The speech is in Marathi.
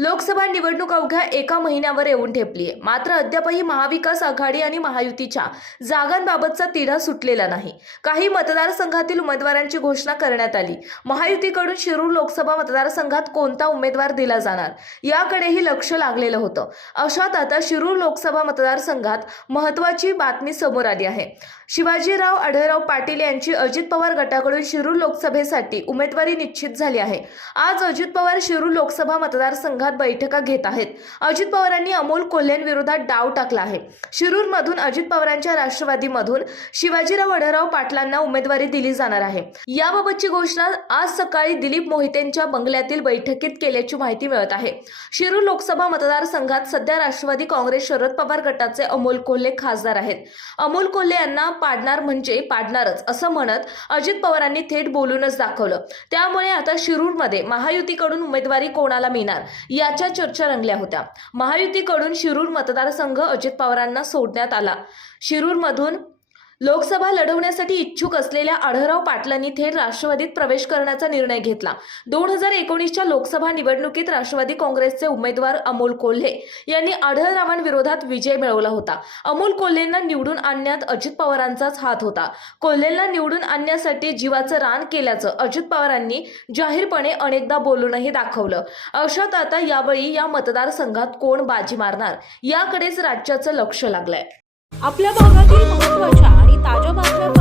लोकसभा निवडणूक अवघ्या एका महिन्यावर येऊन ठेपलीये मात्र अद्यापही महाविकास आघाडी आणि महायुतीच्या जागांबाबतचा तिढा सुटलेला नाही. काही मतदारसंघातील उमेदवारांची घोषणा करण्यात आली. महायुतीकडून शिरूर लोकसभा मतदारसंघात कोणता उमेदवार दिला जाणार याकडेही लक्ष लागलेलं होतं. अशात आता शिरूर लोकसभा मतदारसंघात महत्वाची बातमी समोर आली आहे. शिवाजीराव आढळराव पाटील यांची अजित पवार गटाकडून शिरूर लोकसभेसाठी उमेदवारी निश्चित झाली आहे. आज अजित पवार शिरूर लोकसभा मतदारसंघात विरोधात बैठका घेत आहेत. अजित पवारांनी अमोल कोल्हेंविरोधात डाव टाकला आहे. शिरूरमधून अजित पवारांच्या राष्ट्रवादीमधून शिवाजीराव आढळराव पाटलांना उमेदवारी दिली जाणार आहे. याबाबतची घोषणा आज सकाळी दिलीप मोहितेंच्या बंगल्यातील बैठकीत केल्याची माहिती मिळत आहे. शिरूर लोकसभा मतदारसंघात सध्या राष्ट्रवादी काँग्रेस शरद पवार गटाचे अमोल कोल्हे खासदार आहेत. अमोल कोल्हे यांना पाडणार म्हणजे पाडणारच असं म्हणत अजित पवारांनी थेट बोलूनच दाखवलं. त्यामुळे आता शिरूरमध्ये महायुतीकडून उमेदवारी कोणाला मिळणार? याच्या चर्चा रंगल्या होत्या. महायुतीकडून शिरूर मतदारसंघ अजित पवारांना सोडण्यात आला. शिरूरमधून लोकसभा लढवण्यासाठी इच्छुक असलेल्या आढळराव पाटलांनी थेट राष्ट्रवादीत प्रवेश करण्याचा निर्णय घेतला. दोन हजार एकोणीसच्या लोकसभा निवडणुकीत राष्ट्रवादी काँग्रेसचे उमेदवार अमोल कोल्हे यांनी आढळरावांविरोधात विजय मिळवला होता. अमोल कोल्हेंना निवडून आणण्यात अजित पवारांचाच हात होता. कोल्हेंना निवडून आणण्यासाठी जीवाचं रान केल्याचं अजित पवारांनी जाहीरपणे अनेकदा बोलूनही दाखवलं. अशात आता यावेळी या मतदारसंघात कोण बाजी मारणार? याकडेच राज्याचं लक्ष लागलंय. आपल्या भागातील महत्त्वाच्या आणि ताज्या